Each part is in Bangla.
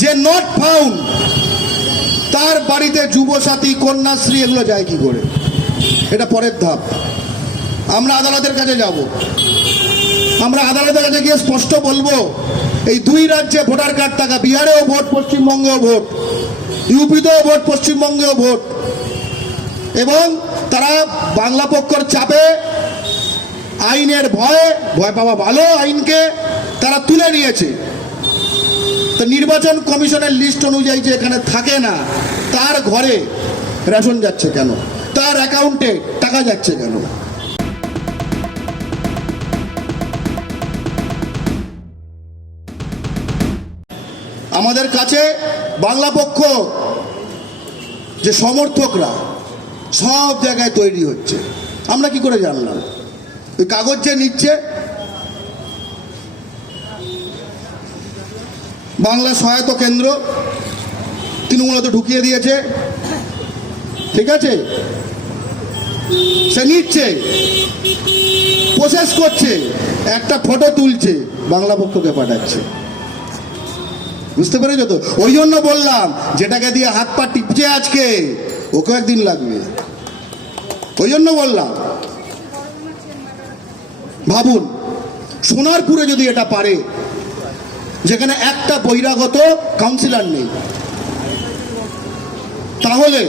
যে নট ফাউন্ড তার বাড়িতে যুবসাথী, কন্যাশ্রী এগুলো যায় কি করে? এটা পরের ধাপ। আমরা আদালতের কাছে যাব, আমরা আদালতের কাছে গিয়ে স্পষ্ট বলবো এই দুই রাজ্যে ভোটার কার্ড থাকা, বিহারেও ভোট, পশ্চিমবঙ্গেও ভোট, ইউপিতেও ভোট, পশ্চিমবঙ্গেও ভোট, এবং তারা বাংলা পক্ষের চাপে, আইনের ভয় পাওয়া ভালো, আইনকে তারা তুলে নিয়েছে। তো নির্বাচন কমিশনের লিস্ট অনুযায়ী যে এখানে থাকে না, তার ঘরে রেশন যাচ্ছে কেন? তার অ্যাকাউন্টে টাকা যাচ্ছে কেন? আমাদের কাছে বাংলা পক্ষ যে সমর্থকরা সব জায়গায় তৈরি হচ্ছে, আমরা কি করে জানলাম? ওই কাগজ যে নিচ্ছে, বাংলা সহায়তা কেন্দ্র তৃণমূলত ঢুকিয়ে দিয়েছে, ঠিক আছে, সে নিচ্ছে, প্রসেস করছে, একটা ফটো তুলছে, বাংলা পক্ষকে পাঠাচ্ছে। বুঝতে পেরেছো তো? ওই জন্য বললাম, যেটাকে দিয়ে হাত পা টিপছে আজকে, ওকে একদিন লাগবে। ওই জন্য বললাম, ভাবুন সোনারপুরে যদি এটা পারে, যেখানে একটা বহিরাগত কাউন্সিলর নেই, তাহলে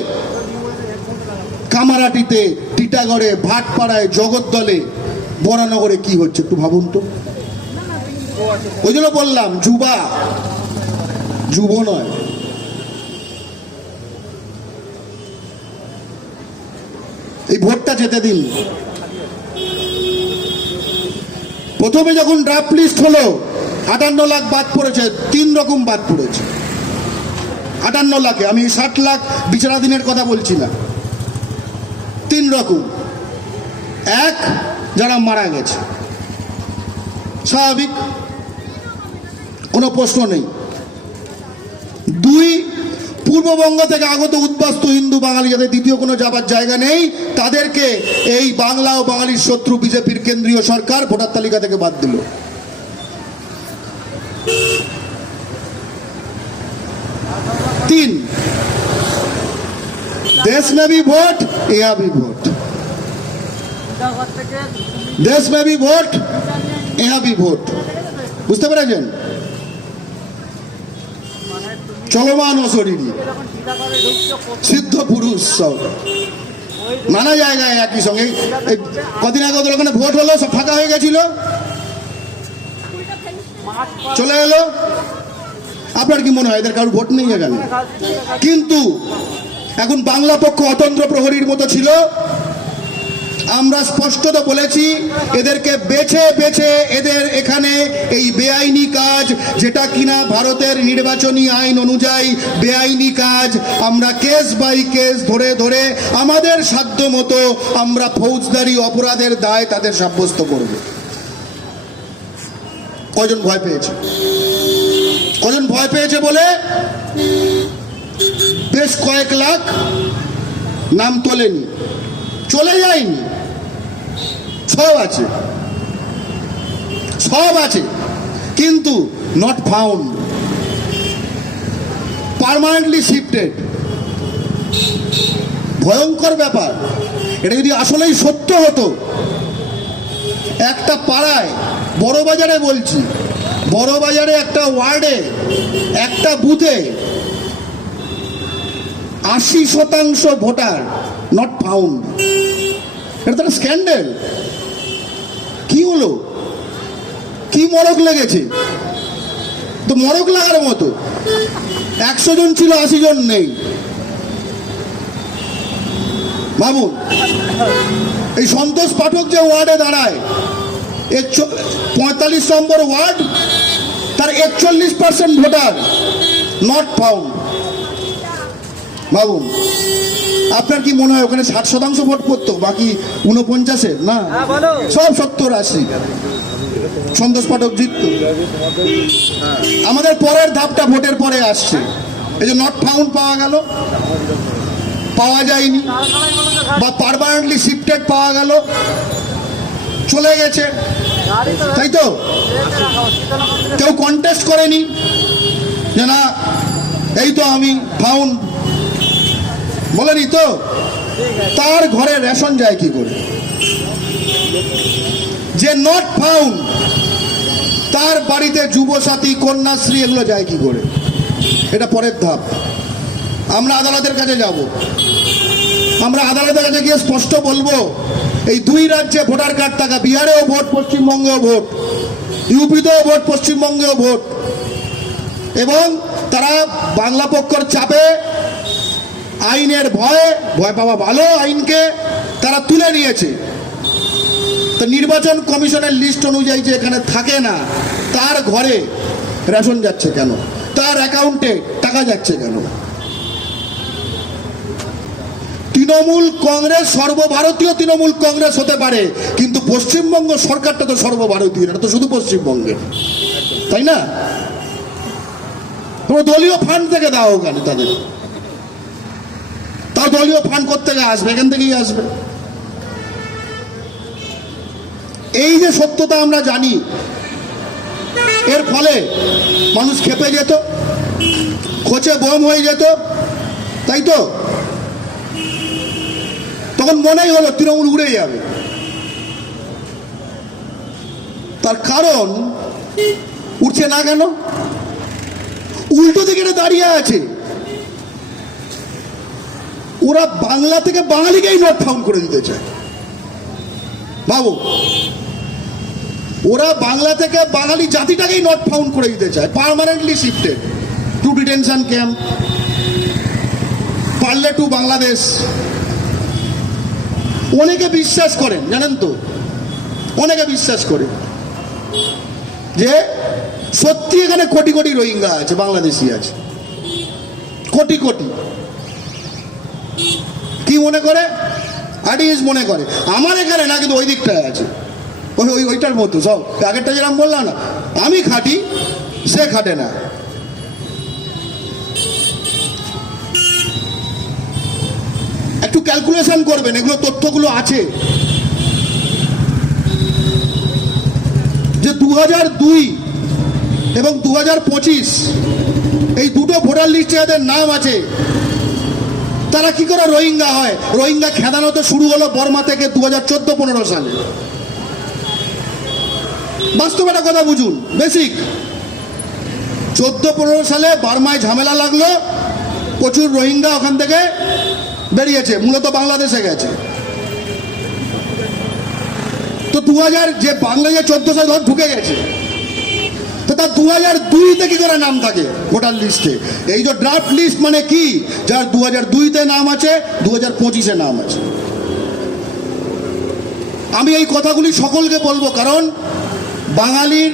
কামারাটিতে, টিটাগড়ে, ভাটপাড়ায়, জগদ্দলে, বরানগরে কি হচ্ছে একটু ভাবুন তো। ওই জন্য বললাম, যুব নয়, এই ভোটটা যেতে দিন। প্রথমে যখন ড্রাফট লিস্ট হলো 58 লাখ বাদ পড়েছে, 3 রকম বাদ পড়েছে। 58 লাখে, আমি 60 লাখ বিচারাধীনের কথা বলছি না, 3 রকম। এক, যারা মারা গেছে, স্বাভাবিক, কোনো প্রশ্ন নেই। 2, পূর্ববঙ্গ থেকে আগত উদ্বাস্তু হিন্দু বাঙালি, যাদের দ্বিতীয় কোনো যাবার জায়গা নেই, তাদেরকে এই বাংলা ও বাঙালির শত্রু বিজেপির কেন্দ্রীয় সরকার ভোটার তালিকা থেকে বাদ দিল। 3, देश में भी वोट, यहाँ भी वोट, देश में भी वोट, यहाँ भी वोट। বুঝতে পেরেছেন? চলমান অশরীরী সিদ্ধ পুরুষ সব নানা জায়গায় একই সঙ্গে। কদিন আগে ওদের ওখানে ভোট হলো, সব ফাঁকা হয়ে গেছিল, চলে এলো। আপনার কি মনে হয় এদের কারোর ভোট নেই এখানে? কিন্তু এখন বাংলা পক্ষ অতন্ত্র প্রহরীর মতো ছিল। আমরা স্পষ্টত বলেছি, এদেরকে বেছে বেছে এদের এখানে এই বেআইনি কাজ, যেটা কিনা ভারতের নির্বাচনী আইন অনুযায়ী বেআইনি কাজ, আমরা কেস বাই কেস ধরে ধরে আমাদের সাধ্য মতো আমরা ফৌজদারি অপরাধের দায় তাদের সাব্যস্ত করব। কজন ভয় পেয়েছে? কজন ভয় পেয়েছে বলে বেশ কয়েক লাখ নাম তোলেনি, চলে যায়নি, সব আছে, কিন্তু নট ফাউন্ড, পার্মানেন্টলি শিফটেড। ভয়ঙ্কর ব্যাপার। এটা যদি আসলেই সত্য হতো, একটা পাড়ায়, বড়বাজারে বলছি, বড়বাজারে একটা ওয়ার্ডে, একটা বুথে 80% ভোটার নট ফাউন্ড, এটা তো স্ক্যান্ডাল। কি হলো? কি মরক লেগেছে? তো মরক লাগার মতো। 100 জন ছিল, 80 জন নেই। ভাবুন, এই সন্তোষ পাঠক যে ওয়ার্ডে দাঁড়ায়, 45 নম্বর ওয়ার্ড, তার 41% ভোটার নট ফাউন্ড। ভাবুন, আপনার কি মনে হয় ওখানে 60% ভোট পড়তো, বাকি 49-এর না, সব 70-80 সন্তোষ পাঠক জিতত। আমাদের পরের ধাপটা ভোটের পরে আসছে। এই যে নট ফাউন্ড পাওয়া গেল, পাওয়া যায়নি, বা পার্মানেন্টলি শিফটেড পাওয়া গেল, চলে গেছে, তাই তো? কেউ কন্টেস্ট করেনি যে না এই তো আমি ফাউন্ড বলেনি তো, তার ঘরে রেশন যায় কি করে? যে নট ফাউন্ড তার বাড়িতে যুবসাথী, কন্যাশ্রী এগুলো যায় কি করে? এটা পরের ধাপ। আমরা আদালতের কাছে যাব, আমরা আদালতের কাছে গিয়ে স্পষ্ট বলবো এই দুই রাজ্যে ভোটার কার্ড থাকা, বিহারেও ভোট, পশ্চিমবঙ্গেও ভোট, ইউপিতেও ভোট, পশ্চিমবঙ্গেও ভোট, এবং তারা বাংলা পক্ষের চাপে, আইনের ভয় পাওয়া ভালো, আইনকে তারা তুলে নিয়েছে। তো নির্বাচন কমিশনের লিস্ট অনুযায়ী যে এখানে থাকে না, তার ঘরে রেশন যাচ্ছে কেন? তার অ্যাকাউন্টে টাকা যাচ্ছে কেন? তৃণমূল কংগ্রেস সর্বভারতীয় তৃণমূল কংগ্রেস হতে পারে, কিন্তু পশ্চিমবঙ্গ সরকারটা তো সর্বভারতীয়, এটা তো শুধু পশ্চিমবঙ্গের, তাই না? কোনো দলীয় ফান্ড থেকে দাও ওখানে, তাদের তা দলীয় ফান্ড করতে আসবে, এখান থেকেই আসবে। এই যে সত্যতা আমরা জানি, এর ফলে মানুষ খেপে যেত, খোঁচে বোম হয়ে যেত, তাই তো? তখন মনেই হলো তৃণমূল উড়ে যাবে। তার কারণ উঠছে না কেন? উল্টো দিকে দাঁড়িয়ে আছে। ওরা বাংলা থেকে বাঙালিকেই নট ফাউন্ড করে দিতে চায়। ভাবো, ওরা বাংলা থেকে বাঙালি জাতিটাকেই নট ফাউন্ড করে দিতে চায়, permanently shifted to detention camp, পারলে টু বাংলাদেশ। অনেকে বিশ্বাস করেন, জানেন তো, অনেকে বিশ্বাস করে যে সত্যি এখানে কোটি কোটি রোহিঙ্গা আছে, বাংলাদেশি আছে, কোটি কোটি। কি মনে করে? আডিস মনে করে আমার এখানে না, কিন্তু ওই দিকটায় আছে, ওইটার মতো সব। আগেরটা যেরকম বললাম না, আমি খাটি, সে খাটে না। একটু ক্যালকুলেশন করবেন, এগুলো তথ্যগুলো আছে যে 2002 এবং 2025 এই দুটো ভোটার লিস্টে যাদের নাম আছে, তারা কি করে রোহিঙ্গা হয়? রোহিঙ্গা খেদানো তো শুরু হলো বর্মা থেকে 2014-15 সালে। বাস্তব একটা কথা বুঝুন, বেসিক। 14-15 সালে বার্মায় ঝামেলা লাগলো, প্রচুর রোহিঙ্গা ওখান থেকে বেরিয়েছে, মূলত বাংলাদেশে গেছে। তো 2000 যে বাংলাদেশে 14 সালে ঢুকে গেছে, তো তার 2002-তে কি করে নাম থাকে ভোটার লিস্টে? এই যে ড্রাফট লিস্ট মানে কি? যার 2002-তে নাম আছে, 2025-এ নাম আছে। আমি এই কথাগুলি সকলকে বলবো, কারণ বাঙালির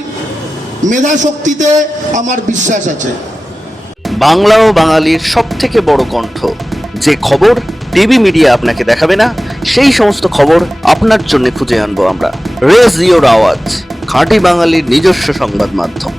মেধা শক্তিতে আমার বিশ্বাস আছে। বাংলা ও বাঙালির সব থেকে বড় কণ্ঠ, যে খবর টিভি মিডিয়া আপনাকে দেখাবে না, সেই সমস্ত খবর আপনার জন্য খুঁজে আনবো আমরা। রেজ ইওর আওয়াজ, খাঁটি বাঙালির নিজস্ব সংবাদ মাধ্যম।